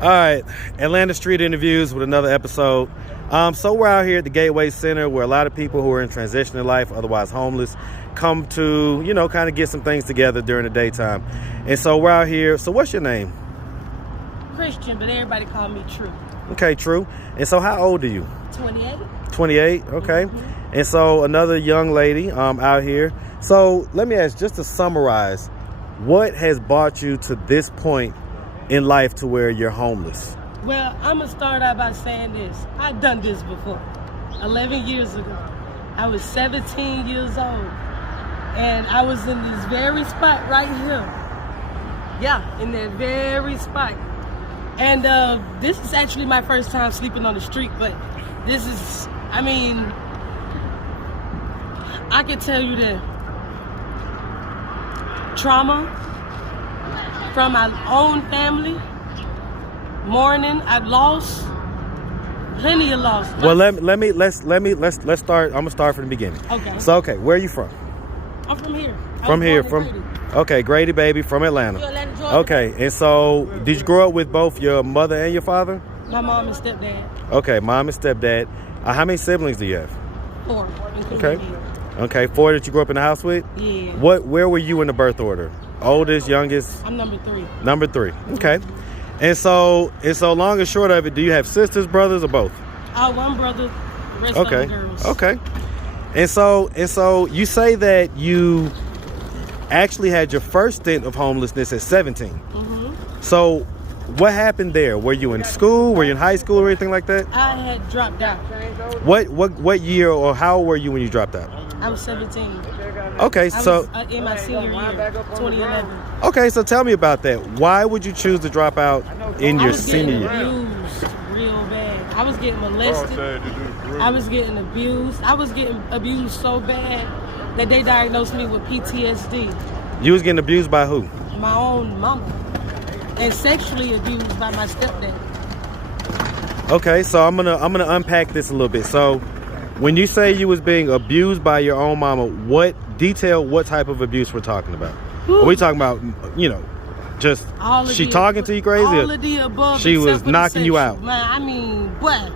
All right, Atlanta Street Interviews with another episode. So we're out here at the Gateway Center where a lot of people who are in transition in life, otherwise homeless, come to, kind of get some things together during the daytime. And so we're out here. So what's your name? Christian, but everybody call me True. Okay, True. And so how old are you? 28. 28, okay. Mm-hmm. And so another young lady out here. So let me ask, just to summarize, what has brought you to this point in life to where you're homeless? Well, I'm going to start out by saying this. I've done this before. 11 years ago. I was 17 years old. And I was in this very spot right here. Yeah, in that very spot. And this is actually my first time sleeping on the street. But this is, I can tell you that trauma from my own family, mourning, I've lost plenty of loss. Well, let's start. I'm gonna start from the beginning. Okay. So, where are you from? I'm from here. Okay, Grady, baby, from Atlanta. Atlanta, Georgia. Okay, and so did you grow up with both your mother and your father? My mom and stepdad. Okay, mom and stepdad. How many siblings do you have? 4. Okay. Okay, 4 that you grew up in the house with? Yeah. Where were you in the birth order? Oldest, youngest? I'm number 3. Number 3. Okay. And so long and short of it, do you have sisters, brothers, or both? One brother, the rest of them girls. Okay. And so you say that you actually had your first stint of homelessness at 17. Mm-hmm. So what happened there? Were you in school? Were you in high school or anything like that? I had dropped out. What year or how old were you when you dropped out? I was 17. Okay, so I was in my senior year, 2011. Okay, so tell me about that. Why would you choose to drop out in your senior year? I was getting abused real bad. I was getting molested. I was getting abused. I was getting abused so bad that they diagnosed me with PTSD. You was getting abused by who? My own mama. And sexually abused by my stepdad. Okay, so I'm gonna unpack this a little bit. So when you say you was being abused by your own mama, what type of abuse we're talking about? Are we talking about, just she talking to you crazy? All of the above. She was knocking you out. Man, what?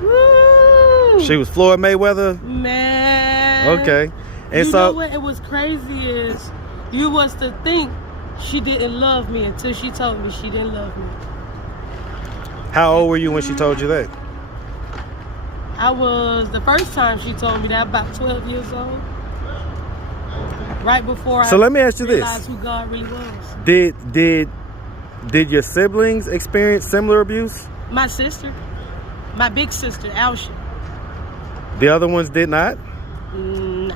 Woo. She was Floyd Mayweather? Man. Okay. And you know what it was crazy is, you was to think she didn't love me until she told me she didn't love me. How old were you when she told you that? The first time she told me that, about 12 years old. Right before let me ask you realized who God really was. Did your siblings experience similar abuse? My sister, my big sister, Alsha. The other ones did not? No.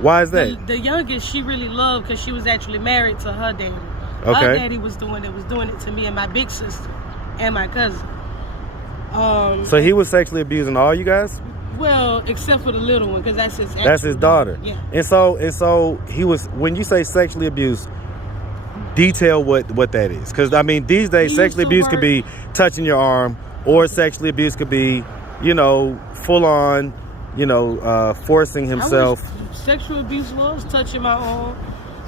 Why is that? The youngest she really loved because she was actually married to her daddy. Okay. Her daddy was the one that was doing it to me and my big sister and my cousin. So he was sexually abusing all you guys? Well, except for the little one, because that's his daughter. Yeah. And so he was. When you say sexually abused, detail what that is, because these days sexually abuse could be touching your arm, or sexually abuse could be, full on, forcing himself. Sexual abuse was touching my arm.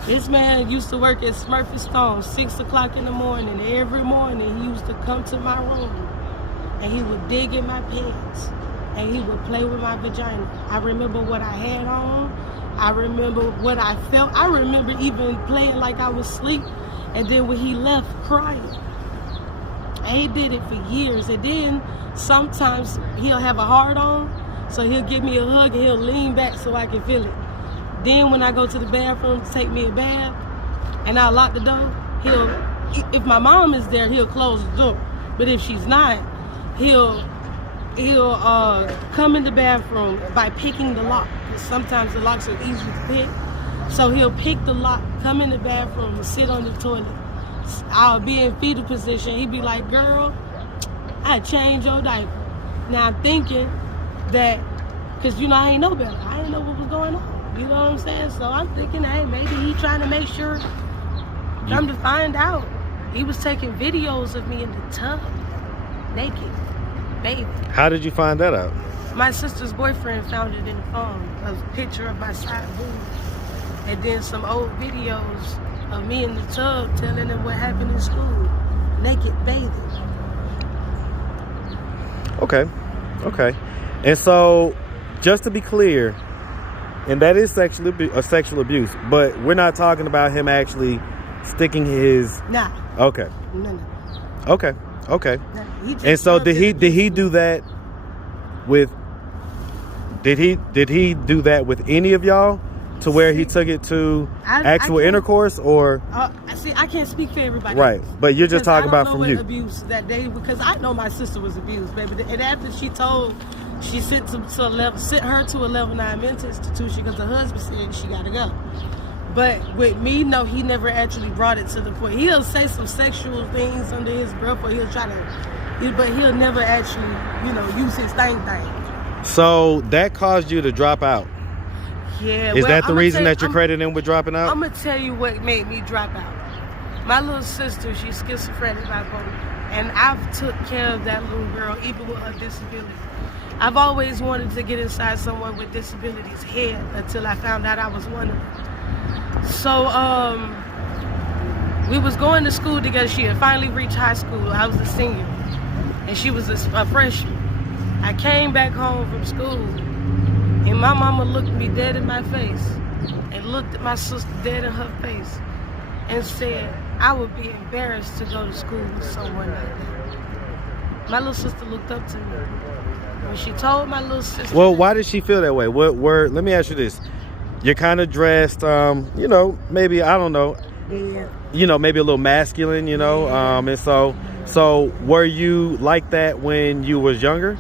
This man used to work at Smurfy Stone, 6 o'clock in the morning. Every morning he used to come to my room and he would dig in my pants and he would play with my vagina. I remember what I had on. I remember what I felt. I remember even playing like I was asleep. And then when he left, crying. And he did it for years. And then sometimes he'll have a hard on, so he'll give me a hug and he'll lean back so I can feel it. Then when I go to the bathroom to take me a bath and I lock the door, if my mom is there, he'll close the door. But if she's not, he'll come in the bathroom by picking the lock. Because sometimes the locks are easy to pick. So he'll pick the lock, come in the bathroom and sit on the toilet. I'll be in fetal position. He'd be like, girl, I changed your diaper. Now I'm thinking that, because I ain't know better. I didn't know what was going on. You know what I'm saying? So I'm thinking, hey, maybe he trying to make sure. Come to find out, he was taking videos of me in the tub, naked, baby. How did you find that out? My sister's boyfriend found it in the phone, a picture of my side boob. And then some old videos of me in the tub telling him what happened in school, naked bathing. Okay. Okay. And so, just to be clear, and that is sexual abuse, but we're not talking about him actually sticking his. Nah. Okay. No. Okay. Okay. Nah, he just And so loved it. did he do that with? Did he do that with any of y'all, to where he took it to actual intercourse, or? See, I can't speak for everybody. Right, but you're just talking about from you. Abuse that day, because I know my sister was abused, baby. And after she sent her to a level 9 mental institution because her husband said she gotta go. But with me, no, he never actually brought it to the point. He'll say some sexual things under his breath, or he'll but he'll never actually, use his thing. So that caused you to drop out. Yeah. Is that the reason that you're crediting him with dropping out? I'm gonna tell you what made me drop out. My little sister, she's schizophrenic bipolar, and I've took care of that little girl even with her disability. I've always wanted to get inside someone with disabilities' head until I found out I was one of them. So we was going to school together. She had finally reached high school. I was a senior, and she was a freshman. I came back home from school, and my mama looked me dead in my face and looked at my sister dead in her face and said, I would be embarrassed to go to school with someone like that. My little sister looked up to me. When she told my little sister... Well, why did she feel that way? Let me ask you this. You're kind of dressed, maybe, I don't know. Yeah. Maybe a little masculine, and so were you like that when you was younger?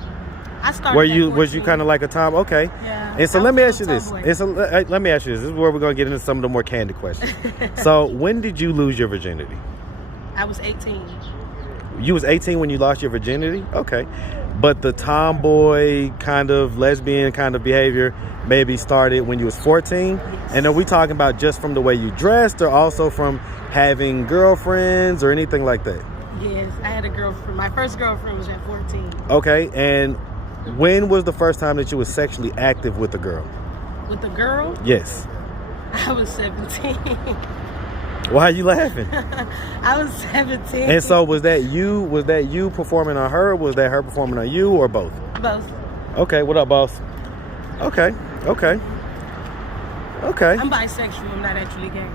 I started was you kind of like a tom? Okay. Yeah. And so let me ask you this. Let me ask you this. This is where we're going to get into some of the more candid questions. So when did you lose your virginity? I was 18. You was 18 when you lost your virginity? Okay. But the tomboy kind of lesbian kind of behavior maybe started when you was 14? Yes. And are we talking about just from the way you dressed, or also from having girlfriends or anything like that? Yes, I had a girlfriend. My first girlfriend was at 14. Okay. And when was the first time that you were sexually active with a girl? With a girl? Yes. I was 17. Why are you laughing? I was 17. And so was that you performing on her, or was that her performing on you, or both? Both. Okay, what up, boss? Okay. I'm bisexual, I'm not actually gay.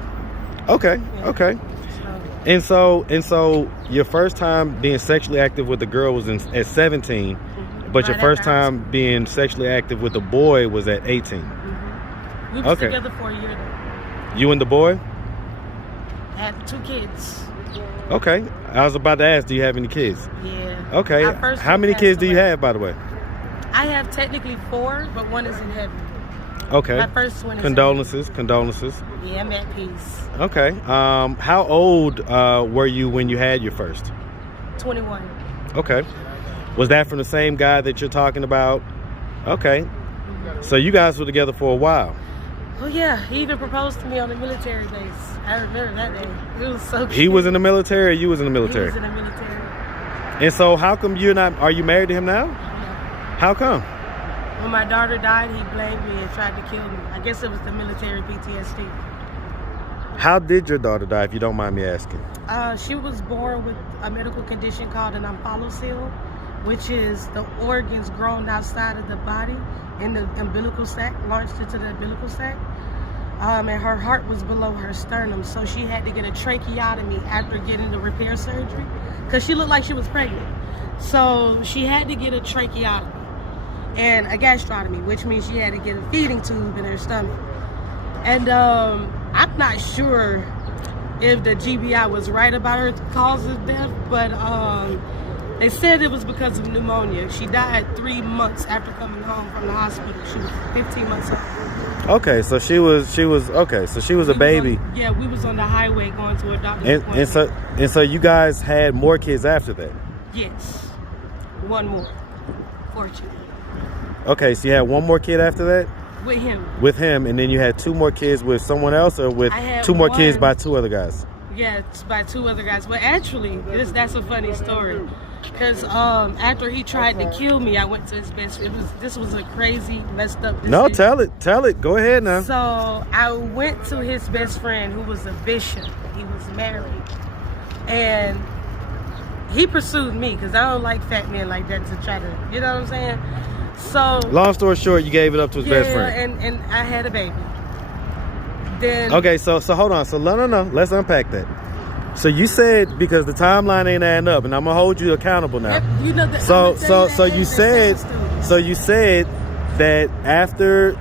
Okay, Yeah. okay. And so your first time being sexually active with a girl was at 17, but your first time being sexually active with a boy was at 18. We were together for a year though. You and the boy? I had 2 kids. Okay. I was about to ask, do you have any kids? Yeah. Okay. How many kids do you have, by the way? I have technically 4, but 1 is in heaven. Okay. My first one is Condolences. Yeah, I'm at peace. Okay. How old were you when you had your first? 21. Okay. Was that from the same guy that you're talking about? Okay. So you guys were together for a while. Oh yeah, he even proposed to me on the military base. I remember that day. It was so cute. He was in the military, or you was in the military? He was in the military. And so how come are you married to him now? Yeah. How come? When my daughter died, he blamed me and tried to kill me. I guess it was the military PTSD. How did your daughter die, if you don't mind me asking? She was born with a medical condition called an omphalocele, which is the organs grown outside of the body in the umbilical sac, launched into the umbilical sac. And her heart was below her sternum, so she had to get a tracheotomy after getting the repair surgery, because she looked like she was pregnant. So she had to get a tracheotomy and a gastrotomy, which means she had to get a feeding tube in her stomach. And I'm not sure if the GBI was right about her cause of death, but they said it was because of pneumonia. She died 3 months after coming home from the hospital. She was 15 months old. Okay, so she was okay. So she was a baby. We was on the highway going to a doctor's appointment. And so you guys had more kids after that. Yes, 1 more, fortunately. Okay, so you had 1 more kid after that. With him. With him, and then you had 2 more kids with someone else, or with 2 more kids by 2 other guys. Yeah, it's by 2 other guys. But actually, that's a funny story. Because after he tried to kill me, I went to his best friend. This was a crazy, messed up decision. No, tell it. Go ahead now. So I went to his best friend, who was a bishop. He was married. And he pursued me because I don't like fat men like that to try to, you know what I'm saying? So long story short, you gave it up to his best friend. and I had a baby. Then okay, so hold on. So no. Let's unpack that. So you said because the timeline ain't adding up, and I'm gonna hold you accountable now. You know that, so you said that after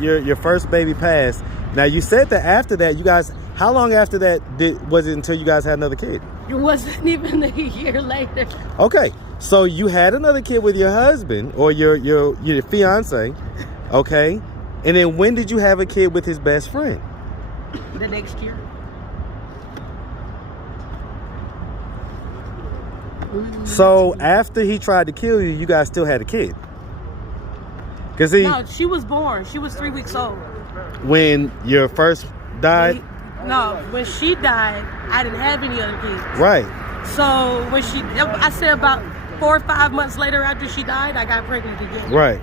your first baby passed. Now you said that after that, you guys. How long after that was it until you guys had another kid? It wasn't even a year later. Okay, so you had another kid with your husband or your fiance, okay, and then when did you have a kid with his best friend? The next year. So after he tried to kill you, you guys still had a kid? No, she was born. She was 3 weeks old. When your first died? When she died, I didn't have any other kids. Right. So I said about 4 or 5 months later after she died, I got pregnant again. Right.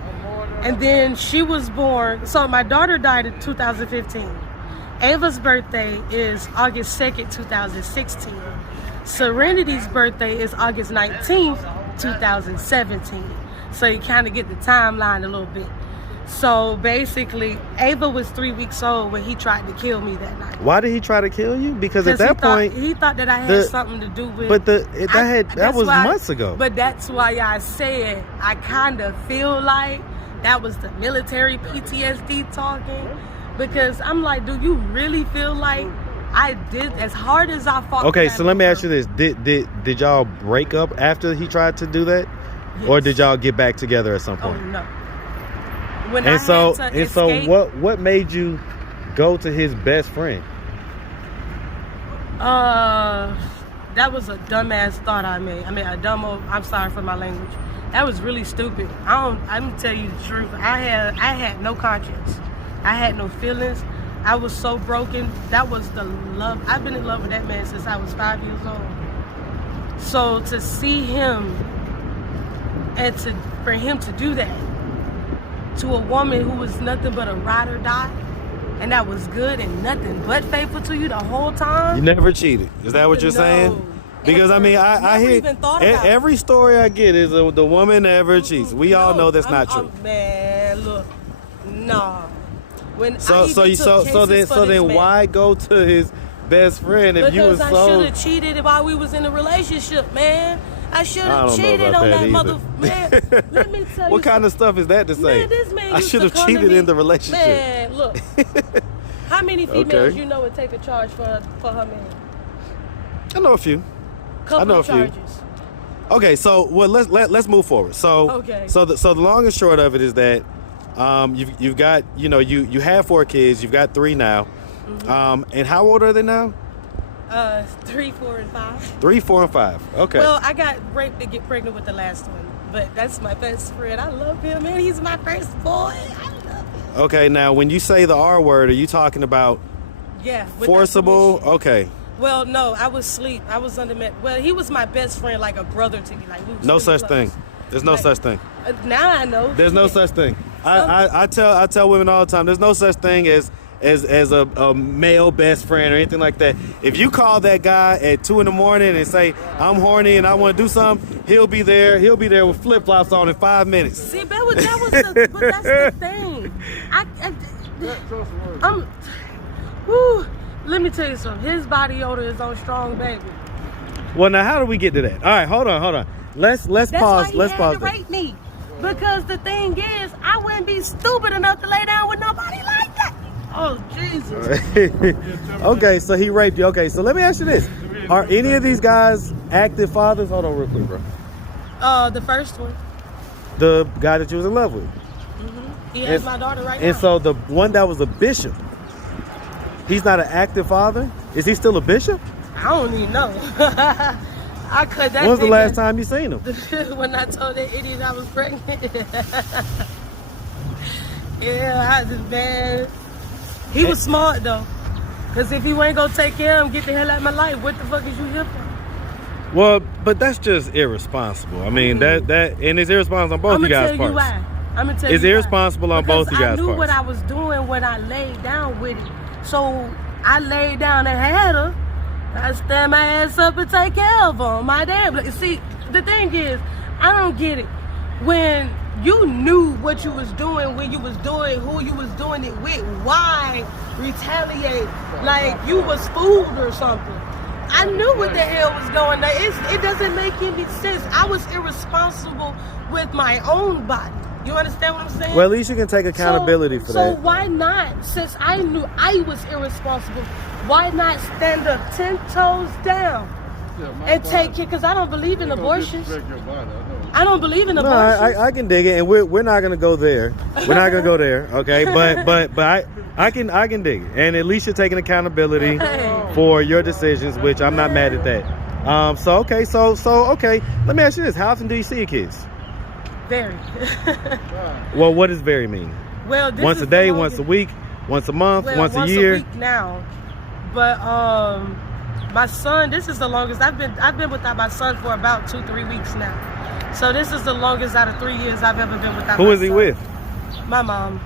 And then she was born. So my daughter died in 2015. Ava's birthday is August 2nd, 2016. Serenity's birthday is August 19th, 2017. So you kind of get the timeline a little bit. So basically, Ava was 3 weeks old when he tried to kill me that night. Why did he try to kill you? Because at that point, he thought that I had something to do with. But that was months ago. But that's why I said I kind of feel like that was the military PTSD talking, because I'm like, do you really feel like I did as hard as I fought? Okay, so let me ask you this: Did y'all break up after he tried to do that, or did y'all get back together at some point? Oh no. What made you go to his best friend? That was a dumbass thought I made. I'm sorry for my language. That was really stupid. I'm gonna tell you the truth. I had no conscience. I had no feelings. I was so broken. That was the love. I've been in love with that man since I was 5 years old. So to see him and for him to do that to a woman who was nothing but a ride or die, and that was good and nothing but faithful to you the whole time. You never cheated. Is that what you're saying? Because I hear every story I get is the woman never cheats. We all know that's not true. Man, look, nah. So then why go to his best friend if you was so? Because I should have cheated while we was in a relationship, man. I should have cheated on that mother. Man, let me tell you. What kind of stuff is that to say? Man, this man I should have cheated in the relationship. Man, look. How many females you know would take a charge for her man? I know a few. Couple of charges. Okay, so let's move forward. So the long and short of it is that you've got you have 4 kids. You've got 3 now. Mm-hmm. And how old are they now? 3, 4, and 5. 3, 4, and 5. Okay. Well, I got raped to get pregnant with the last one, but that's my best friend. I love him, man. He's my first boy. I love him. Okay, now when you say the R word, are you talking about forcible? Okay. Well, no, I was asleep. I was well, he was my best friend, like a brother to me. Like we was no such thing. There's no such thing. Now I know. There's no such thing. I tell women all the time. There's no such thing as a male best friend or anything like that. If you call that guy at 2 a.m. and say I'm horny and I want to do something, he'll be there. He'll be there with flip flops on in 5 minutes. See, but that's the thing. Let me tell you something. His body odor is on strong, baby. Well, now how do we get to that? All right, hold on. Let's pause. Let's pause. That's why he had to rape me. Because the thing is, I wouldn't be stupid enough to lay down with nobody like that. Oh, Jesus. Okay, so he raped you. Okay, so let me ask you this. Are any of these guys active fathers? Hold on real quick, bro. The first one. The guy that you was in love with? Mm-hmm. He has my daughter right now. And so the one that was a bishop, he's not an active father? Is he still a bishop? I don't even know. When was the last time you seen him? When I told that idiot I was pregnant. Yeah, I just bad. He was smart though, because if you ain't gonna take care of him, get the hell out of my life. What the fuck is you here for? Well, but that's just irresponsible. I mean, that and it's irresponsible on both you guys' parts. I'm gonna tell you why. It's irresponsible on both you guys' parts. I knew what I was doing when I laid down with it. So I laid down and had her, I stand my ass up and take care of them. My damn. See, the thing is, I don't get it. When you knew what you was doing, when you was doing, who you was doing it with, why retaliate like you was food or something? I knew what the hell was going on. It doesn't make any sense. I was irresponsible with my own body. You understand what I'm saying? Well, at least you can take accountability for that. So why not, since I knew I was irresponsible, why not stand up 10 toes down and take care? Because I don't believe in abortions. I don't believe in abortions. No, I can dig it, and we're not gonna go there. We're not gonna go there, okay? But I can dig it, and at least you're taking accountability for your decisions, which I'm not mad at that. So okay. Let me ask you this: how often do you see your kids? Very. Well, what does very mean? Well, once a day, once a week, once a month, once a year. Once a week now, but my son. This is the longest I've been without my son for about 2-3 weeks now. So this is the longest out of 3 years I've ever been without. Who is he with? My mom.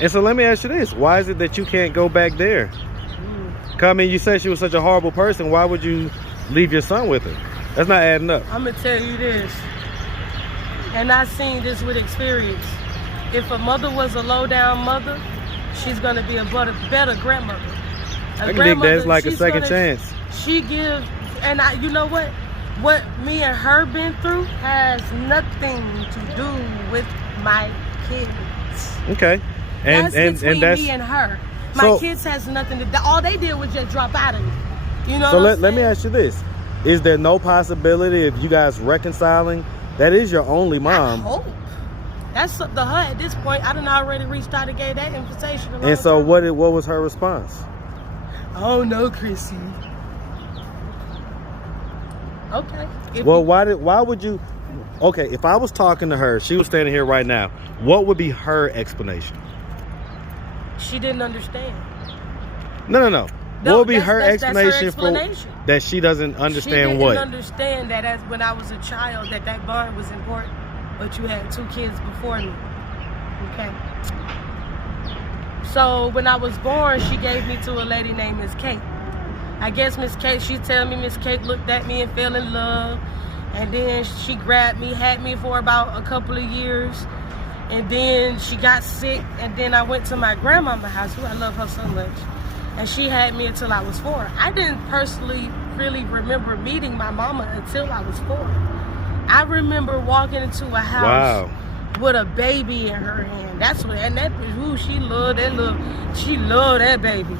And so let me ask you this: why is it that you can't go back there? I mean, you said she was such a horrible person. Why would you leave your son with her? That's not adding up. I'm gonna tell you this. And I've seen this with experience. If a mother was a low-down mother, she's going to be a better grandmother. I can think that's like a second chance. She gives, and you know what? What me and her been through has nothing to do with my kids. Okay. And that's between that's, me and her. My kids has nothing to do. All they did was just drop out of me. You know. So let me ask you this: is there no possibility of you guys reconciling? That is your only mom. I hope. That's up to her at this point. I done already reached out and gave that invitation. And so what was her response? Oh no, Chrissy. Okay. Why would you? Okay, if I was talking to her, she was standing here right now, what would be her explanation? She didn't understand. No. What would be her explanation for that she doesn't understand what? She didn't understand that as when I was a child that bond was important, but you had 2 kids before me. Okay. So when I was born, she gave me to a lady named Miss Kate. I guess Miss Kate, she tell me Miss Kate looked at me and fell in love, and then she grabbed me, had me for about a couple of years, and then she got sick, and then I went to my grandmama's house, who I love her so much. And she had me until I was 4. I didn't personally really remember meeting my mama until I was 4. I remember walking into a house with a baby in her hand. That's what, and that was she loved that baby.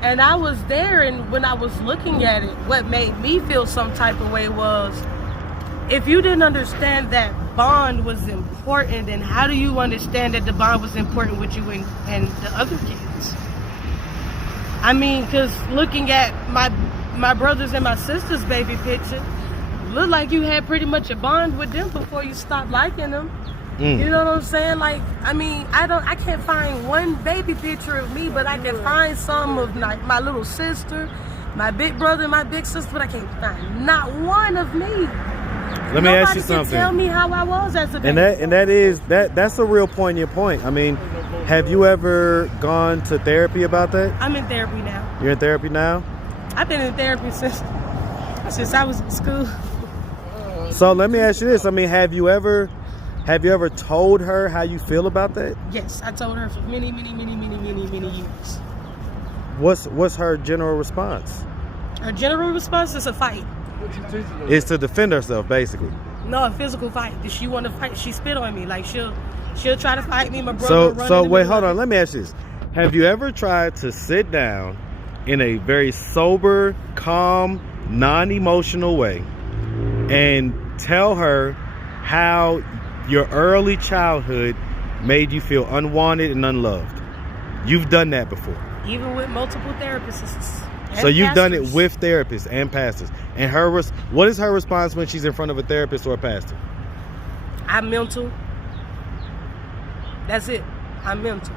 And I was there, and when I was looking at it, what made me feel some type of way was, if you didn't understand that bond was important, then how do you understand that the bond was important with you and the other kids? I mean, because looking at my brothers and my sister's baby picture, looked like you had pretty much a bond with them before you stopped liking them. You know what I'm saying? Like, I mean, I can't find one baby picture of me, but I can find some of like my little sister, my big brother, my big sister, but I can't find not one of me. Let me ask you something. Nobody can tell me how I was as a baby. And that's a real poignant point. I mean, have you ever gone to therapy about that? I'm in therapy now. You're in therapy now? I've been in therapy since I was in school. So let me ask you this. I mean, have you ever told her how you feel about that? Yes, I told her for many years. What's her general response? Her general response is a fight. It's to defend herself, basically. No, a physical fight. If she want to fight, she spit on me. Like she'll try to fight me. My brother. So wait, hold on. Let me ask you this: have you ever tried to sit down in a very sober, calm, non-emotional way and tell her how your early childhood made you feel unwanted and unloved? You've done that before. Even with multiple therapists. So you've done it with therapists and pastors. And what is her response when she's in front of a therapist or a pastor? I'm mental. That's it. I'm mental.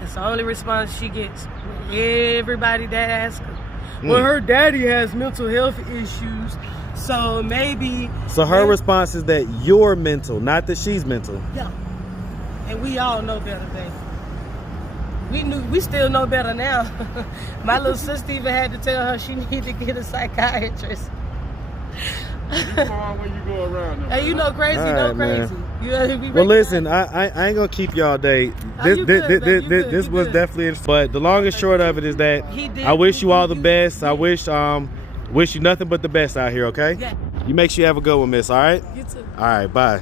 That's the only response she gets. Everybody that asks her. Well, her daddy has mental health issues, so maybe... So her response is that you're mental, not that she's mental. Yeah. And we all know better, baby. we still know better now. My little sister even had to tell her she needed to get a psychiatrist. You fine when you go around them. Hey, you know crazy, All right, crazy. You know, we Well, listen, I ain't gonna keep you all day. This was definitely interesting. But the long and short of it is that I wish you all the best. I wish you nothing but the best out here, okay? Yeah. You make sure you have a good one, miss, all right? You too. All right, bye.